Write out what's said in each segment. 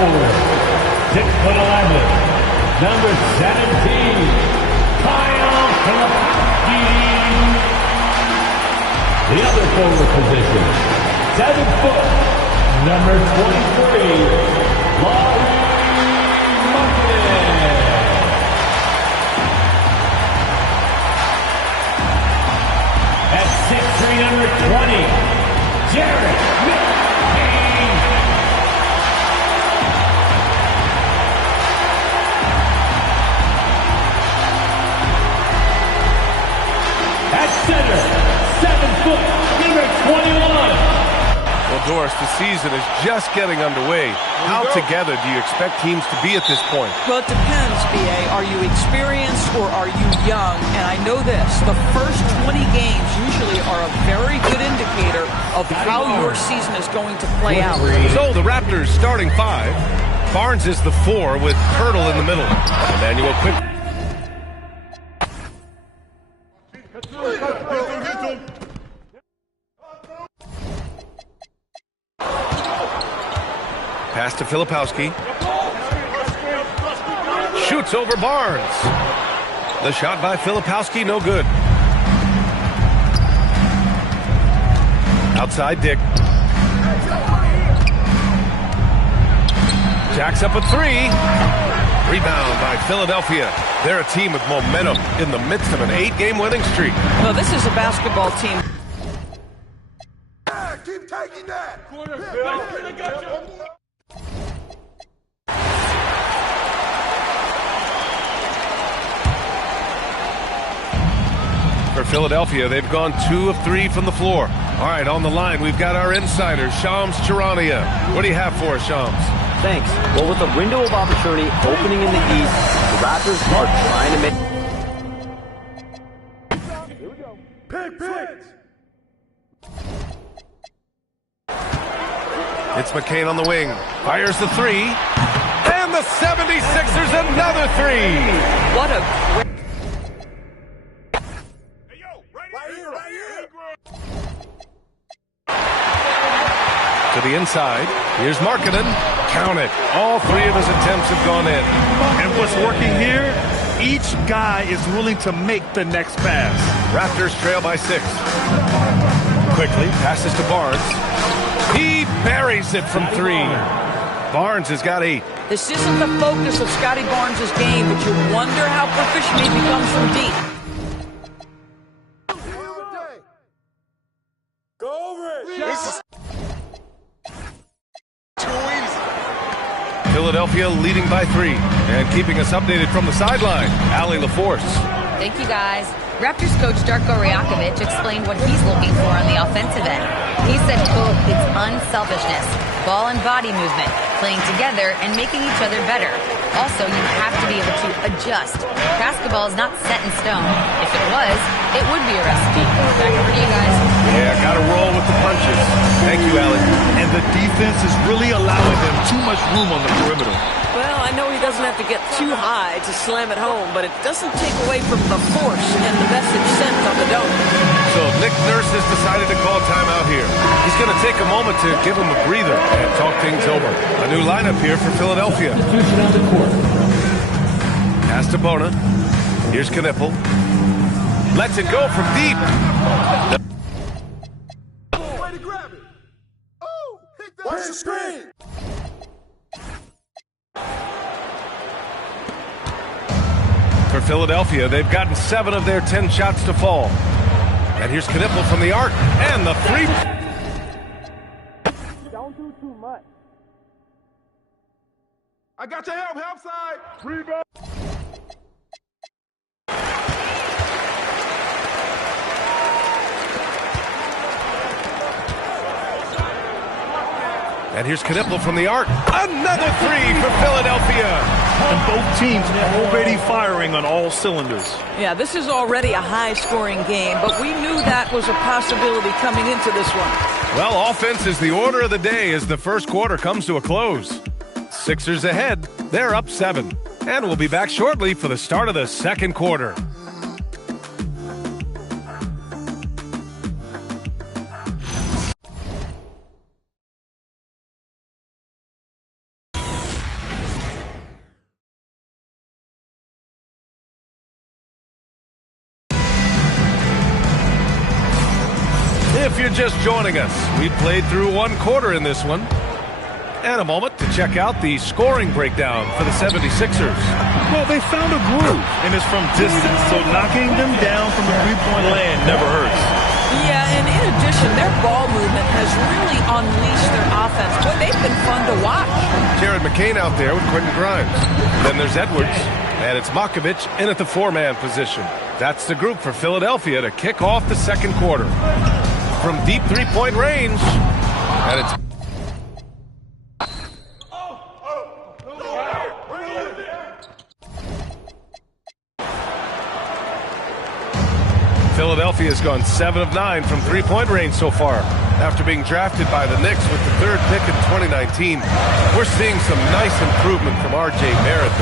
forward, 6'11", number 17, Kingjaden76ers. The other forward position, 7 foot, number 23, at 6'3", number 20, Jared McCain. At center, 7 foot, number 21. Well, Doris, the season is just getting underway. How together do you expect teams to be at this point? Well, it depends, B.A. Are you experienced or are you young? And I know this, the first 20 games usually are a very good indicator of how your season is going to play out. So the Raptors starting 5. Barnes is the 4 with Hurdle in the middle. Emmanuel quick. Pass to Filipowski. Shoots over Barnes. The shot by Filipowski, no good. Outside Dick. Jacks up a 3. Rebound by Philadelphia. They're a team with momentum in the midst of an 8-game winning streak. Well, this is a basketball team. Keep taking that. For Philadelphia, they've gone 2 of 3 from the floor. All right, on the line, we've got our insider, Shams Charania. What do you have for us, Shams? Thanks. Well, with a window of opportunity opening in the East, the Raptors are trying to make... Here we go. Pick. It's McCain on the wing. Fires the 3. And the 76ers another 3. What a great... To the inside. Here's Markkanen. Count it. All 3 of his attempts have gone in. And what's working here? Each guy is willing to make the next pass. Raptors trail by 6. Quickly passes to Barnes. He buries it from 3. Barnes has got 8. This isn't the focus of Scotty Barnes' game, but you wonder how proficient he becomes from deep. Go over it. This is too easy. Philadelphia leading by 3 and keeping us updated from the sideline. Allie LaForce. Thank you, guys. Raptors coach Darko Rajakovic explained what he's looking for on the offensive end. He said, quote, it's unselfishness, ball and body movement, playing together and making each other better. Also, you have to be able to adjust. Basketball is not set in stone. If it was, it would be a recipe. Back over to you guys. Yeah, got to roll with the punches. Thank you, Allie. And the defense is really allowing them too much room on the perimeter. Well, I know he doesn't have to get too high to slam it home, but it doesn't take away from the force and the message sent on the dome. So Nick Nurse has decided to call timeout here. He's going to take a moment to give him a breather and talk things over. A new lineup here for Philadelphia. Pass to Bona. Here's Knippel. Lets it go from deep. Way to grab it. Oh, hit that. Watch the screen. For Philadelphia, they've gotten 7 of their 10 shots to fall. And here's Knippel from the arc. And the 3. Don't do too much. I got your help side. Rebound. And here's Knippel from the arc. Another 3 for Philadelphia. And both teams already firing on all cylinders. Yeah, this is already a high-scoring game, but we knew that was a possibility coming into this one. Well, offense is the order of the day as the first quarter comes to a close. Sixers ahead. They're up 7. And we'll be back shortly for the start of the second quarter. you're just joining us, we've played through one quarter in this one. And a moment to check out the scoring breakdown for the 76ers. Well, they found a groove, and it's from distance, so knocking them down from the three-point land never hurts. Yeah, and in addition, their ball movement has really unleashed their offense. Boy, they've been fun to watch. Jared McCain out there with Quentin Grimes. Then there's Edwards, and it's Makovich in at the four-man position. That's the group for Philadelphia to kick off the second quarter. From deep three-point range, and it's Philadelphia's gone 7 of 9 from three-point range so far. After being drafted by the Knicks with the 3rd pick in 2019, we're seeing some nice improvement from R.J. Barrett.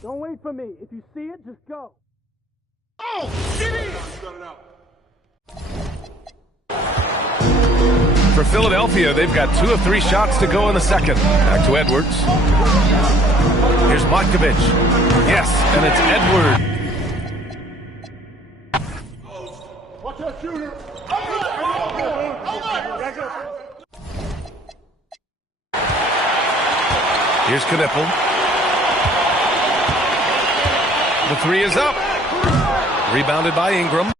Don't wait for me. If you see it, just go. Oh, get in! For Philadelphia, they've got 2 of 3 shots to go in the second. Back to Edwards. Here's Makovich. Yes, and it's Edwards. Watch that shooter! Here's Knippel. The 3 is up. Rebounded by Ingram.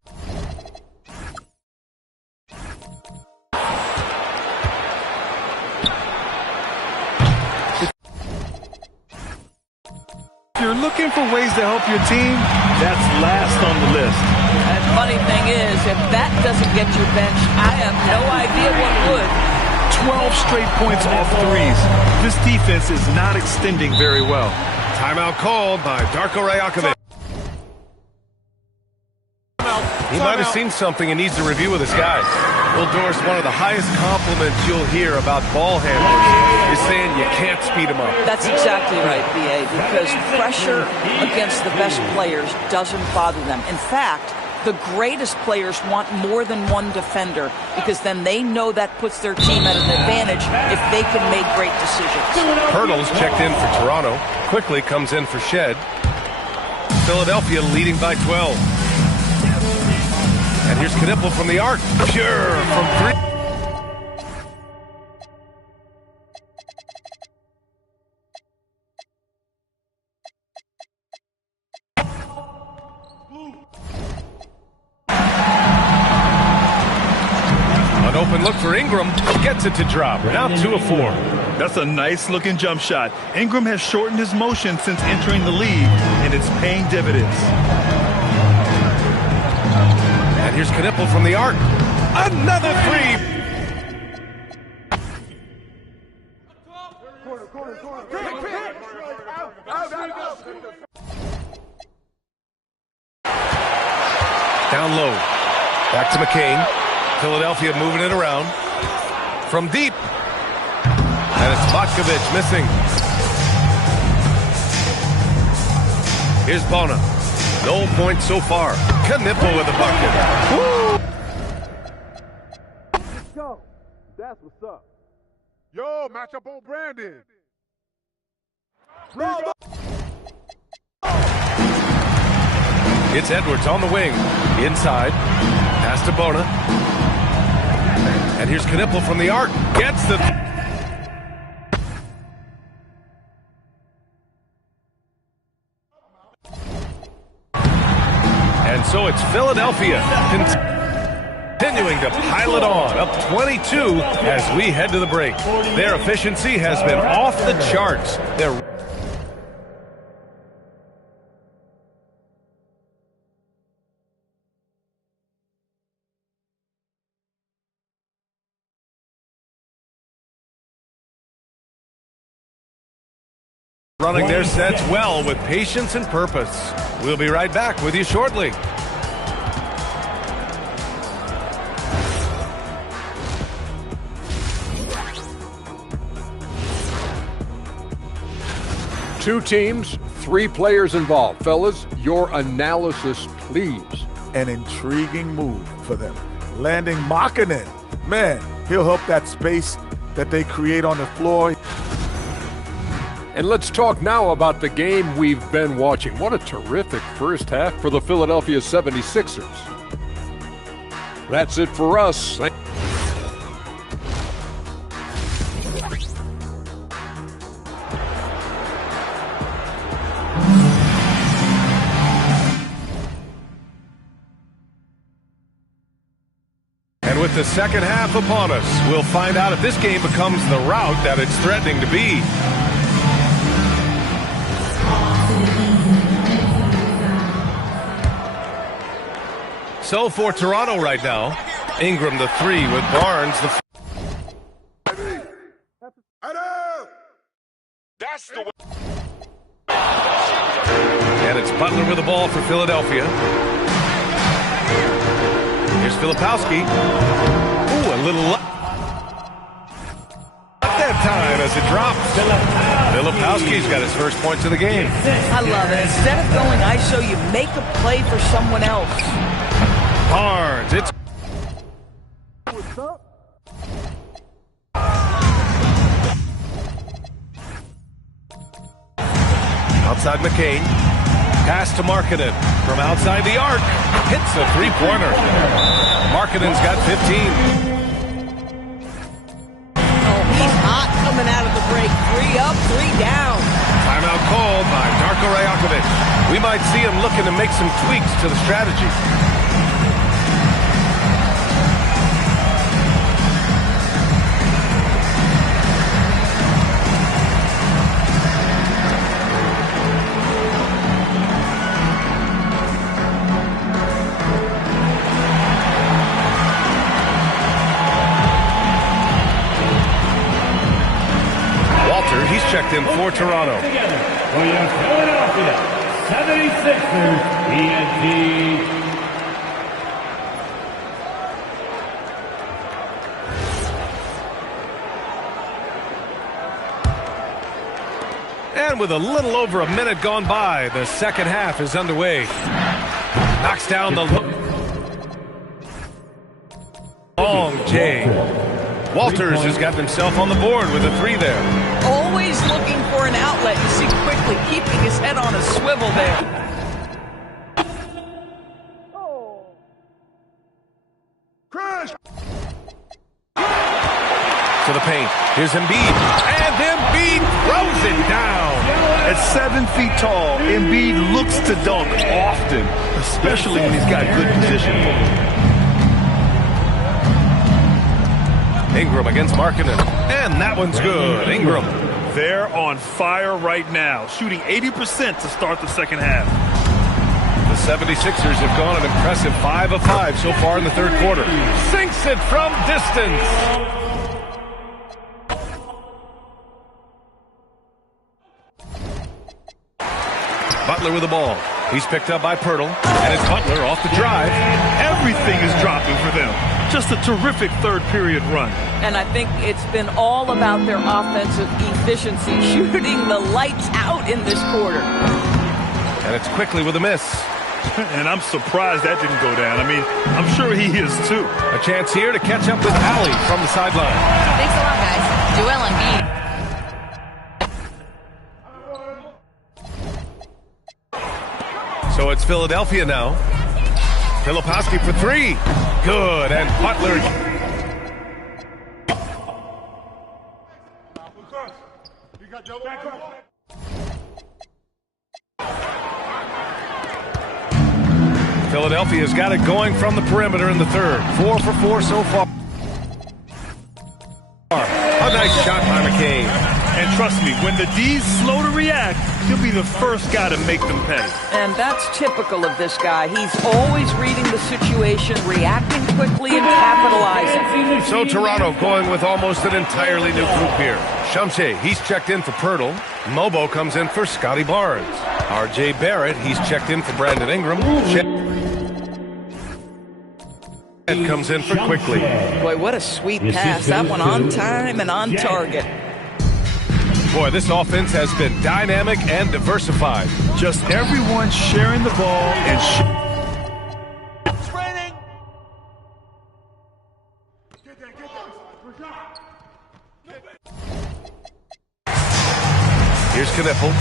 If you're looking for ways to help your team, that's last on the list. And funny thing is, if that doesn't get you benched, I have no idea what would. 12 straight points off threes. This defense is not extending very well. Timeout called by Darko Rajakovic. He might have seen something and needs to review with his guys. Well, Doris, one of the highest compliments you'll hear about ball handlers is saying you can't speed them up. That's exactly right, B.A., because pressure against the best players doesn't bother them. In fact, the greatest players want more than one defender because then they know that puts their team at an advantage if they can make great decisions. Hurdles checked in for Toronto. Quickly comes in for Shed. Philadelphia leading by 12. And here's Knippel from the arc. Pure from 3. An open look for Ingram. Gets it to drop. Now 2 of 4. That's a nice-looking jump shot. Ingram has shortened his motion since entering the league, and it's paying dividends. And here's Knippel from the arc. Another 3. Down low. Back to McCain. Philadelphia moving it around. From deep. And it's Makovich missing. Here's Bona. No points so far. Knippel with the bucket. Woo! Let's go. That's what's up. Yo, match up on Brandon. It's Edwards on the wing. Inside. Pass to Bona. And here's Knippel from the arc. Gets the... And so it's Philadelphia continuing to pile it on, up 22 as we head to the break. Their efficiency has been off the charts. They're running their sets well with patience and purpose. We'll be right back with you shortly. Two teams, 3 players involved. Fellas, your analysis, please. An intriguing move for them. Landing Markkanen. Man, he'll help that space that they create on the floor. And let's talk now about the game we've been watching. What a terrific first half for the Philadelphia 76ers. That's it for us. And with the second half upon us, we'll find out if this game becomes the rout that it's threatening to be. So for Toronto right now, Ingram the 3 with Barnes the... That's the way. And it's Butler with the ball for Philadelphia. Here's Filipowski. Ooh, a little... At that time as it drops. Filipowski's got his first points of the game. I love it. Instead of going ISO, you make a play for someone else. Barnes, it's... What's up? Outside McCain. Pass to Markkanen from outside the arc. Hits a three-pointer. Markkanen's got 15. Oh, he's hot coming out of the break. 3 up, 3 down. Timeout called by Darko Rajakovic. We might see him looking to make some tweaks to the strategy. He's checked in for Toronto. Together for your Philadelphia 76ers, ENT. And with a little over a minute gone by, the second half is underway. Knocks down the long J. Walters has got himself on the board with a 3 there. Always looking for an outlet. You see quickly keeping his head on a swivel there. Crash! To the paint. Here's Embiid. And Embiid throws it down. At 7 feet tall, Embiid looks to dunk often, especially when he's got good position. Ingram against Markkanen. And that one's good. Ingram. They're on fire right now, shooting 80% to start the second half. The 76ers have gone an impressive 5 of 5 so far in the third quarter. Sinks it from distance. Butler with the ball. He's picked up by Pirtle. And it's Butler off the drive. Everything is dropping for them. Just a terrific third period run. And I think it's been all about their offensive efficiency, shooting the lights out in this quarter. And it's quickly with a miss. And I'm surprised that didn't go down. I mean, I'm sure he is too. A chance here to catch up with Allie from the sideline. Thanks a lot, guys. Joel Embiid. So it's Philadelphia now. Filipowski for 3. Good. And Butler. Philadelphia's got it going from the perimeter in the third. 4 for 4 so far. A nice shot by McCain. And trust me, when the D's slow to react, he'll be the first guy to make them pay. And that's typical of this guy. He's always reading the situation, reacting quickly, and capitalizing. So Toronto going with almost an entirely new group here. Shumshe, he's checked in for Pirtle. Mobo comes in for Scotty Barnes. R.J. Barrett, he's checked in for Brandon Ingram. Comes in for Quickly. Boy, what a sweet pass. That one on time and on target. Boy, this offense has been dynamic and diversified. Just everyone sharing the ball and Here's Kniffle.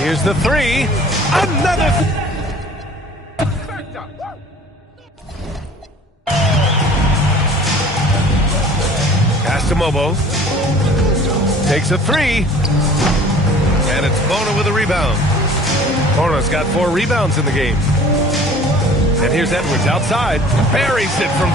Here's the 3. Mobo. Takes a three. And it's Bona with a rebound. Bona's got 4 rebounds in the game. And here's Edwards outside. Buries it from...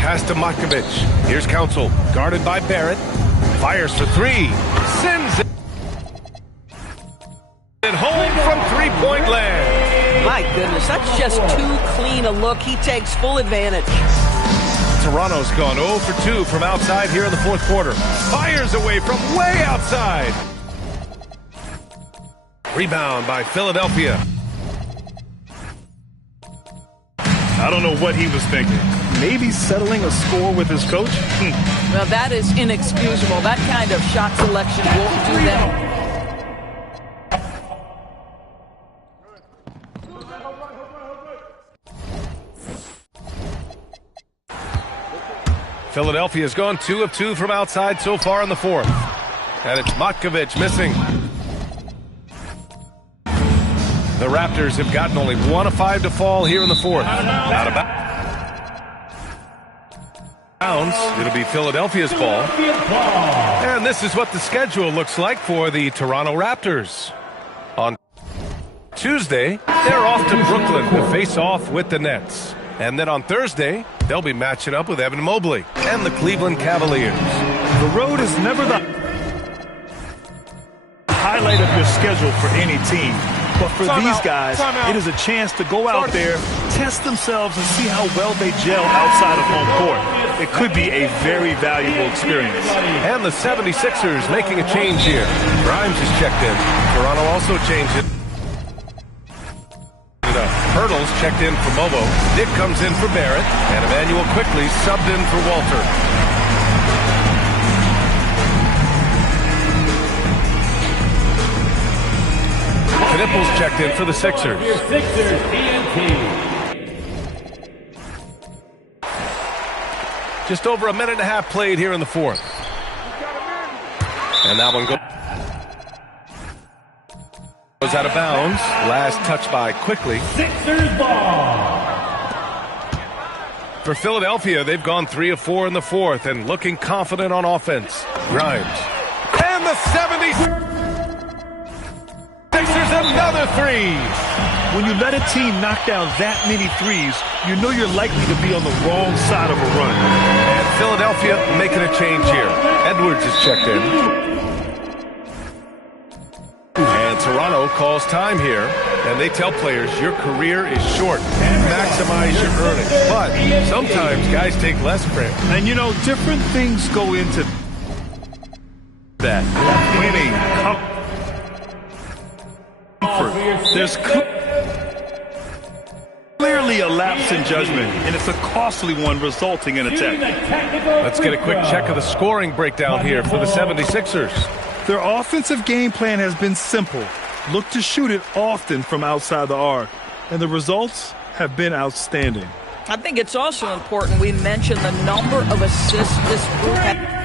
Pass to Matkovic. Here's Council. Guarded by Barrett. Fires for 3. Sends it. And home from three-point land. My goodness, that's just too clean a look. He takes full advantage. Toronto's gone 0 for 2 from outside here in the fourth quarter. Fires away from way outside. Rebound by Philadelphia. I don't know what he was thinking. Maybe settling a score with his coach? Well, that is inexcusable. That kind of shot selection won't do them. Philadelphia's gone 2 of 2 from outside so far in the fourth. And it's Matkovic missing. The Raptors have gotten only 1 of 5 to fall here in the fourth. Out of bounds. It'll be Philadelphia's ball. And this is what the schedule looks like for the Toronto Raptors. On Tuesday, they're off to Brooklyn to face off with the Nets. And then on Thursday, they'll be matching up with Evan Mobley and the Cleveland Cavaliers. The road is never the highlight of your schedule for any team. But for these guys, it is a chance to go out there, test themselves, and see how well they gel outside of home court. It could be a very valuable experience. And the 76ers making a change here. Grimes is checked in. Toronto also changed it. Hurdles checked in for Mobo. Dick comes in for Barrett. And Emmanuel quickly subbed in for Walter. Knipples checked in for the Sixers. Sixers ENT. Just over a minute and a half played here in the fourth. And that one goes out of bounds. Last touch by quickly. Sixers ball. For Philadelphia, they've gone 3 of 4 in the fourth and looking confident on offense. Grimes. And the 76ers another 3. When you let a team knock down that many threes, you know you're likely to be on the wrong side of a run. And Philadelphia making a change here. Edwards is checked in. And Toronto calls time here. And they tell players, your career is short. Maximize your earnings. But sometimes guys take less credit. And you know, different things go into that. Winning, comfort. There's clearly a lapse in judgment, and it's a costly one resulting in a tech. Let's get a quick check of the scoring breakdown here for the 76ers. Their offensive game plan has been simple. Look to shoot it often from outside the arc, and the results have been outstanding. I think it's also important we mention the number of assists this group has.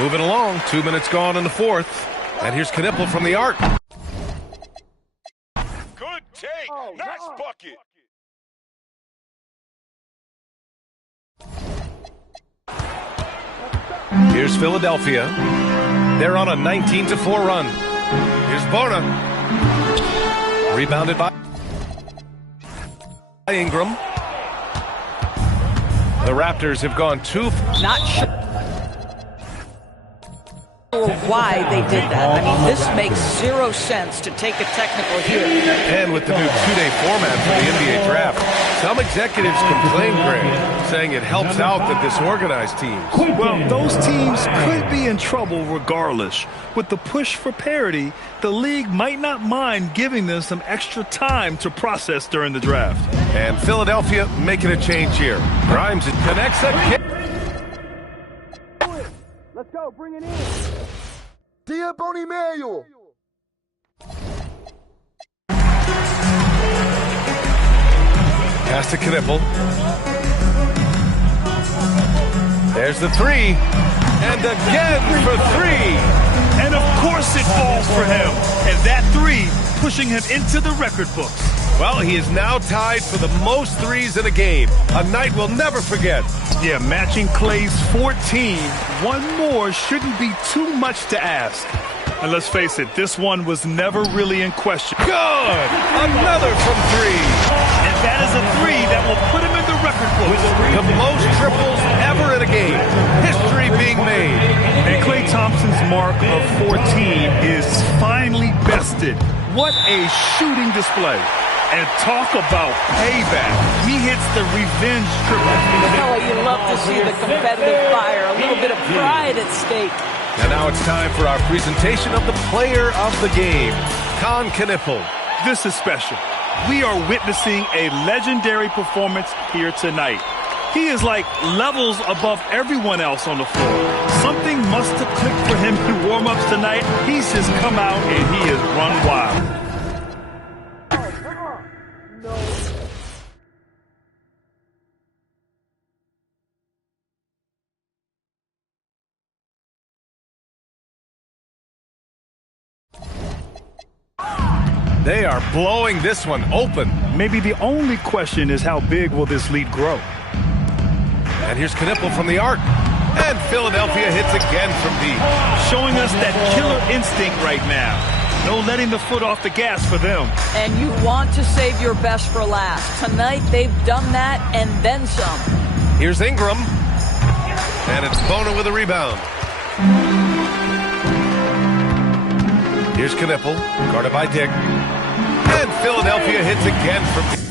Moving along, 2 minutes gone in the fourth. And here's Knippel from the arc. Good take. Nice bucket. Here's Philadelphia. They're on a 19-4 run. Here's Bona. Rebounded by Ingram. The Raptors have gone 2. Not sure why they did that. I mean, this makes 0 sense to take a technical here. And with the new 2-day format for the NBA draft, some executives complain, Greg, saying it helps out the disorganized teams. Well, those teams could be in trouble regardless. With the push for parity, the league might not mind giving them some extra time to process during the draft. And Philadelphia making a change here. Grimes connects a kick. Let's go, bring it in. Tiempo y medio. Pass to Knippel. There's the three. And again for three. And of course it falls for him. And that three pushing him into the record books. Well, he is now tied for the most threes in a game. A night we'll never forget. Yeah, matching Clay's 14. One more shouldn't be too much to ask. And let's face it, this one was never really in question. Good! Another from three. And that is a three that will put him in the record books. The most triples ever in a game. History being made. And Klay Thompson's mark of 14 is finally bested. What a shooting display. And talk about payback. He hits the revenge triple. Oh, you love to see the competitive fire. A little bit of pride at stake. And now it's time for our presentation of the player of the game, Con Knippel. This is special. We are witnessing a legendary performance here tonight. He is like levels above everyone else on the floor. Something must have clicked for him in warm-ups tonight. He's just come out and he has run wild. They are blowing this one open. Maybe the only question is how big will this lead grow? And here's Knippel from the arc. And Philadelphia hits again from deep. Showing us that killer instinct right now. No letting the foot off the gas for them. And you want to save your best for last. Tonight they've done that and then some. Here's Ingram. And it's Bona with a rebound. Here's Knippel, guarded by Dick. And Philadelphia hits again from